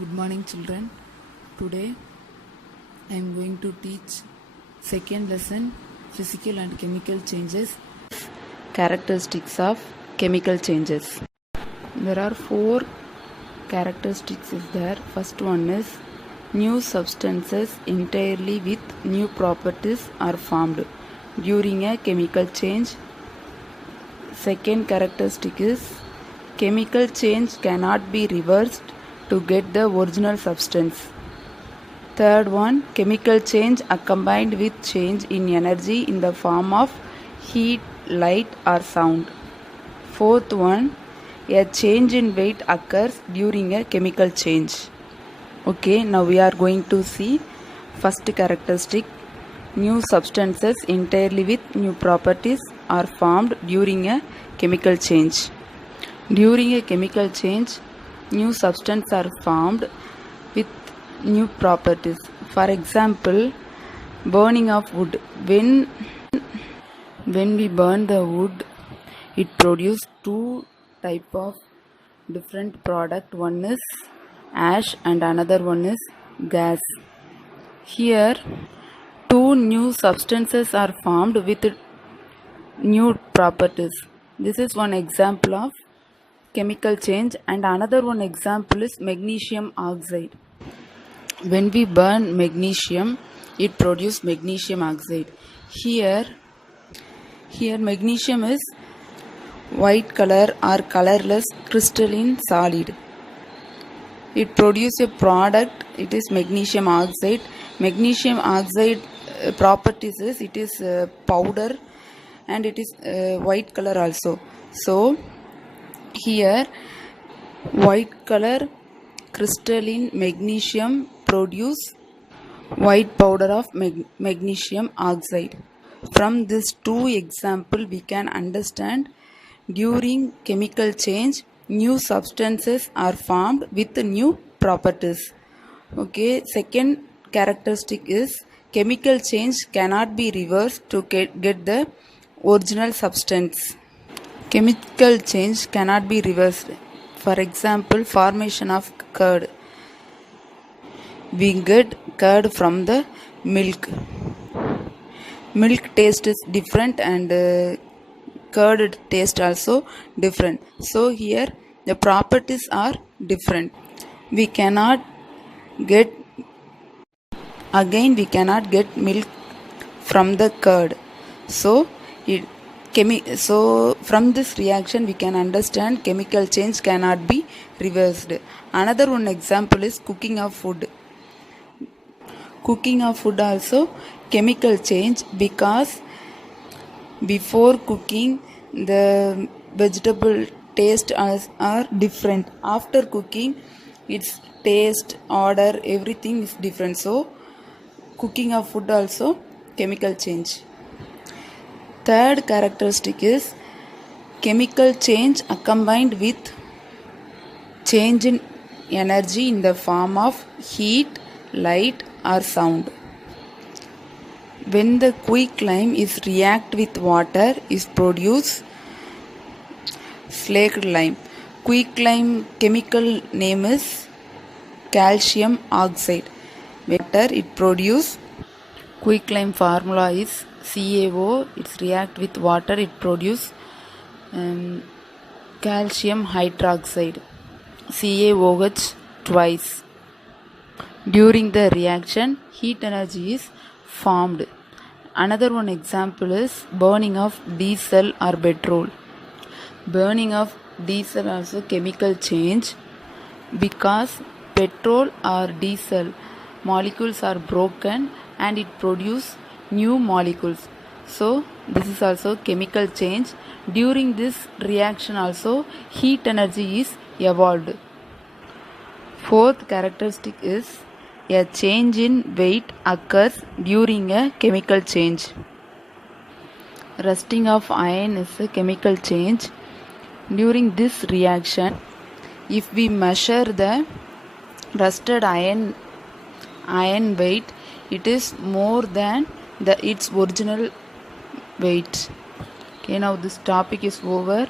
Good morning, children. Today I am going to teach second lesson, physical and chemical changes, characteristics of chemical changes. There are four characteristics is there. First one is new substances entirely with new properties are formed during a chemical change. Second characteristic is chemical change cannot be reversed to get the original substance. Third one, chemical change accompanied with change in energy in the form of heat, light or sound. Fourth one, a change in weight occurs during a chemical change. Okay, now we are going to see first characteristic. New substances entirely with new properties are formed during a chemical change. During a chemical change, new substances are formed with new properties. For example, burning of wood. When we burn the wood, it produces two type of different product. One is ash and another one is gas. Here, two new substances are formed with new properties. This is one example of chemical change, and another one example is magnesium oxide. When we burn magnesium, it produces magnesium oxide. Here magnesium is white color or colorless crystalline solid. It produces a product, it is magnesium oxide. Magnesium oxide properties is it is powder and it is white color also. So here white color crystalline magnesium produce white powder of magnesium oxide. From these two examples we can understand during chemical change new substances are formed with new properties. Okay, second characteristic is chemical change cannot be reversed to get the original substance. Chemical change cannot be reversed. For example, formation of curd. We get curd from the milk. Milk taste is different and curd taste also different. So here the properties are different. We cannot get milk from the curd. So from this reaction we can understand chemical change cannot be reversed. Another one example is cooking of food. Cooking of food also chemical change, because before cooking the vegetable taste are different. After cooking its taste, order, everything is different. So cooking of food also chemical change. Third characteristic is chemical change accompanied with change in energy in the form of heat, light or sound. When the quicklime is react with water is produce slaked lime. Quicklime chemical name is calcium oxide. Water it produce quicklime formula is CaO. It's react with water, it produce calcium hydroxide, CaOH twice. During the reaction, heat energy is formed. Another one example is burning of diesel or petrol. Burning of diesel also chemical change, because petrol or diesel molecules are broken and it produce new molecules. So this is also chemical change. During this reaction also heat energy is evolved. Fourth characteristic is a change in weight occurs during a chemical change. Rusting of iron is a chemical change. During this reaction, if we measure the rusted iron weight, it is more than its original weight. Okay, now this topic is over.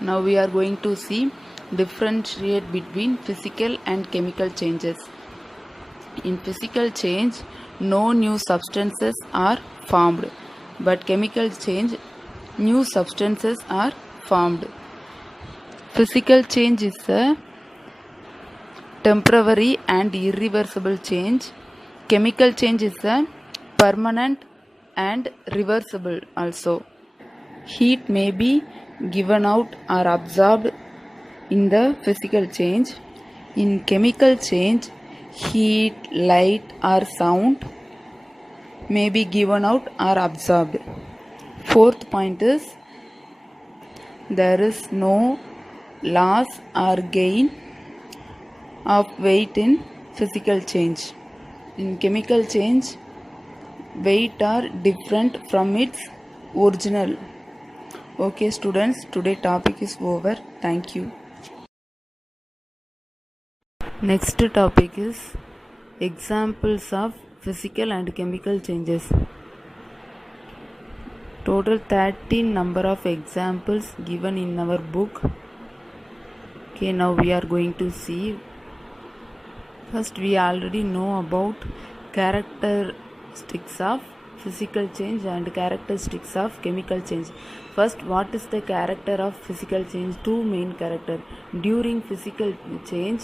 Now we are going to see differentiate between physical and chemical changes. In physical change, no new substances are formed, but chemical change, new substances are formed. Physical change is a temporary and irreversible change. Chemical change is a permanent and reversible also. Heat may be given out or absorbed in the physical change. In chemical change, heat, light or sound may be given out or absorbed. Fourth point is there is no loss or gain of weight in physical change. In chemical change, weight are different from its original. Okay students, today topic is over. Thank you. Next topic is examples of physical and chemical changes. Total 13 number of examples given in our book. Okay, now we are going to see. First, we already know about characteristics of physical change and characteristics of chemical change. First, what is the character of physical change? Two main characters. During physical change,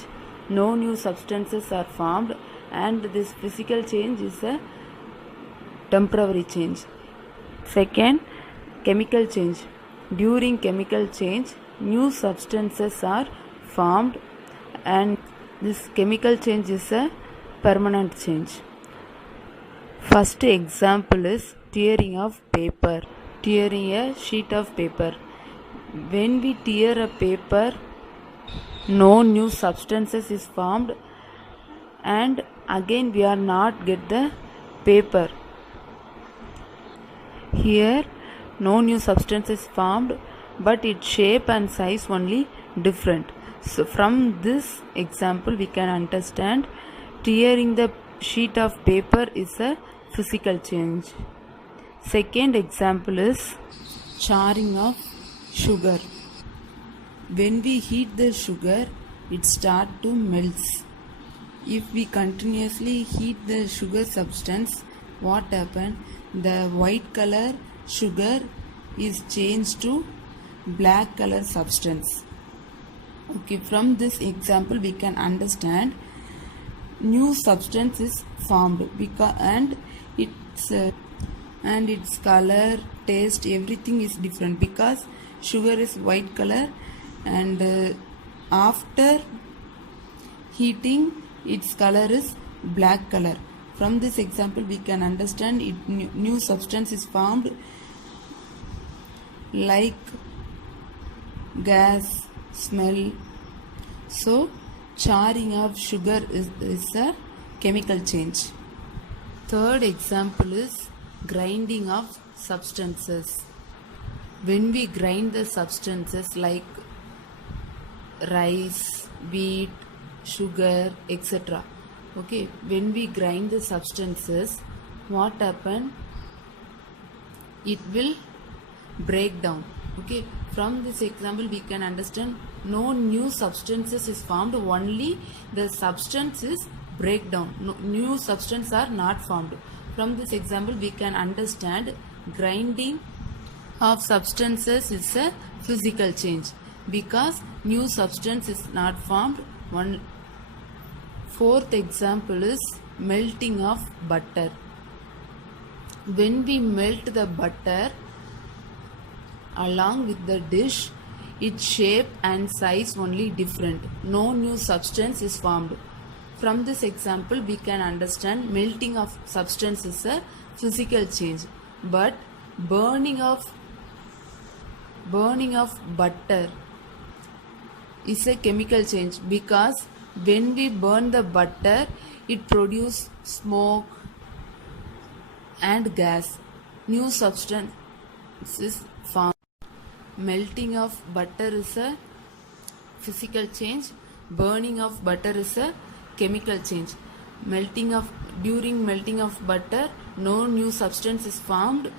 no new substances are formed, and this physical change is a temporary change. Second, chemical change. During chemical change, new substances are formed, and this chemical change is a permanent change. First example is tearing of paper. Tearing a sheet of paper. When we tear a paper, no new substances is formed, and again we are not get the paper. Here no new substance is formed, but its shape and size only different. So from this example we can understand tearing the sheet of paper is a physical change. Second example is charring of sugar. When we heat the sugar, it starts to melt. If we continuously heat the sugar substance, what happens? The white color sugar is changed to black color substance. Okay, from this example we can understand new substance is formed because and its color, taste, everything is different because sugar is white color, and after heating its color is black color. From this example we can understand new substance is formed like gas, smell. So charring of sugar is a chemical change. Third example is grinding of substances. When we grind the substances like rice, wheat, sugar, etc. Okay, when we grind the substances, what happen? It will break down. Okay, from this example we can understand no new substances is formed, only the substance is break down. No, new substances are not formed. From this example we can understand grinding of substances is a physical change because new substance is not formed. Fourth example is melting of butter. When we melt the butter along with the dish, its shape and size only different. No new substance is formed. From this example we can understand melting of substance is a physical change, but burning of butter is a chemical change because when we burn the butter, it produces smoke and gas. New substance is formed. Melting of butter is a physical change. Burning of butter is a chemical change. During melting of butter, no new substance is formed.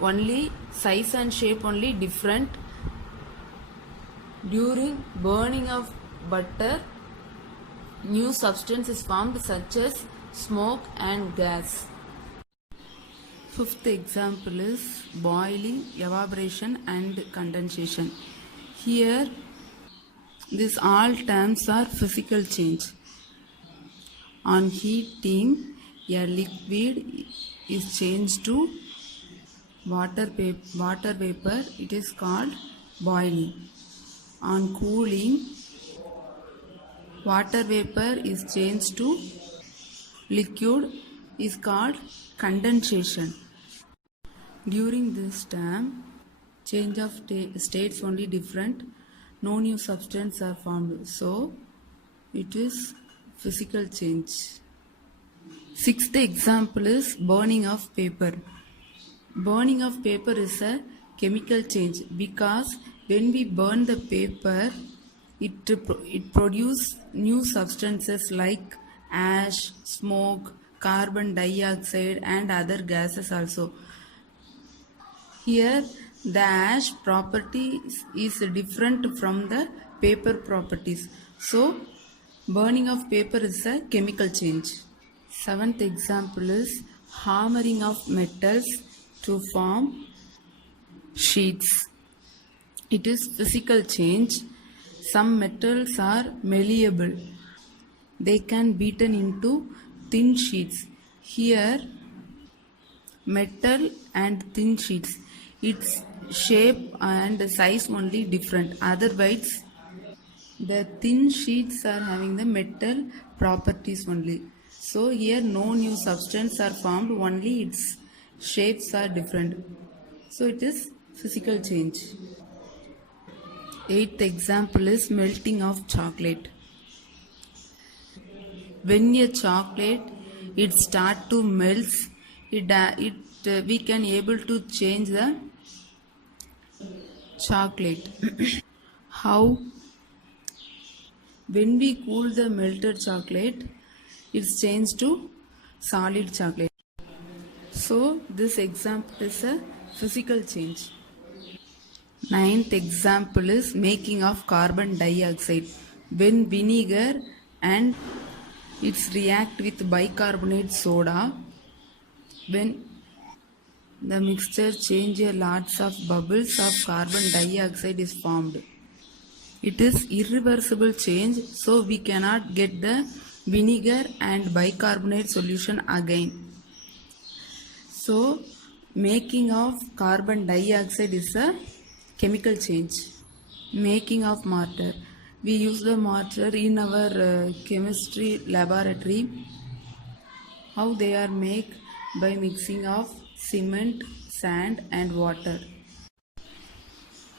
Only size and shape only different. During burning of butter, new substance is formed such as smoke and gas. Fifth example is boiling, evaporation and condensation. Here, these all terms are physical change. On heating, a liquid is changed to water vapor. It is called boiling. On cooling, water vapor is changed to liquid is called condensation. During this term, change of states only different, no new substance are formed. So, it is physical change. Sixth example is burning of paper. Burning of paper is a chemical change because when we burn the paper, it produces new substances like ash, smoke, carbon dioxide and other gases also. Here the ash property is different from the paper properties. So burning of paper is a chemical change. Seventh example is hammering of metals to form sheets. It is physical change. Some metals are malleable. They can be beaten into thin sheets. Here, metal and thin sheets. Its shape and size only different. Otherwise, the thin sheets are having the metal properties only. So here no new substance are formed, only its shapes are different. So it is physical change. Eighth example is melting of chocolate. When a chocolate it start to melt, we can able to change the chocolate. How? When we cool the melted chocolate, it's changed to solid chocolate. So this example is a physical change. Ninth example is making of carbon dioxide. When vinegar and it's react with bicarbonate soda, when the mixture changes, lots of bubbles of carbon dioxide is formed. It is irreversible change, so we cannot get the vinegar and bicarbonate solution again. So making of carbon dioxide is a chemical change. Making of mortar. We use the mortar in our chemistry laboratory. How they are made? By mixing of cement, sand and water.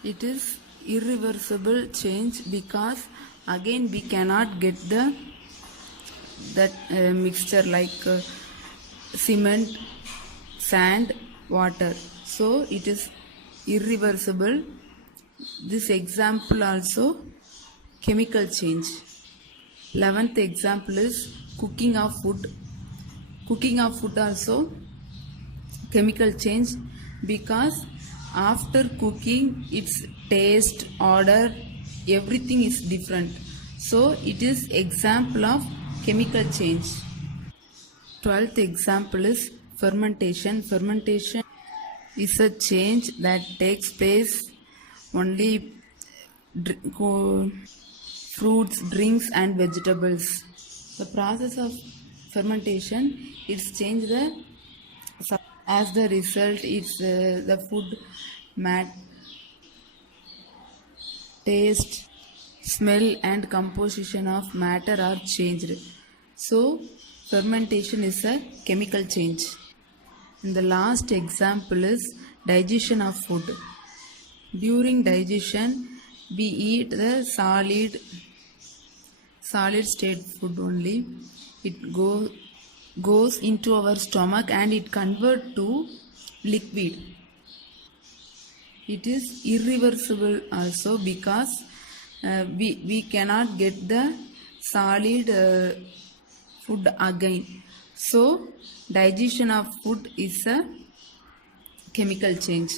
It is irreversible change because again we cannot get that mixture like cement, sand, water. So it is irreversible. This example also chemical change. 11th example is cooking of food. Cooking of food also chemical change because after cooking its taste, odor, everything is different. So it is example of chemical change. 12th example is fermentation. Fermentation is a change that takes place only fruits, drinks and vegetables. The process of fermentation it's change the as the result it's the food taste, smell and composition of matter are changed. So fermentation is a chemical change. And the last example is digestion of food. During digestion we eat the solid state food only. It goes into our stomach and it convert to liquid. It is irreversible also because we cannot get the solid food again. So digestion of food is a chemical change.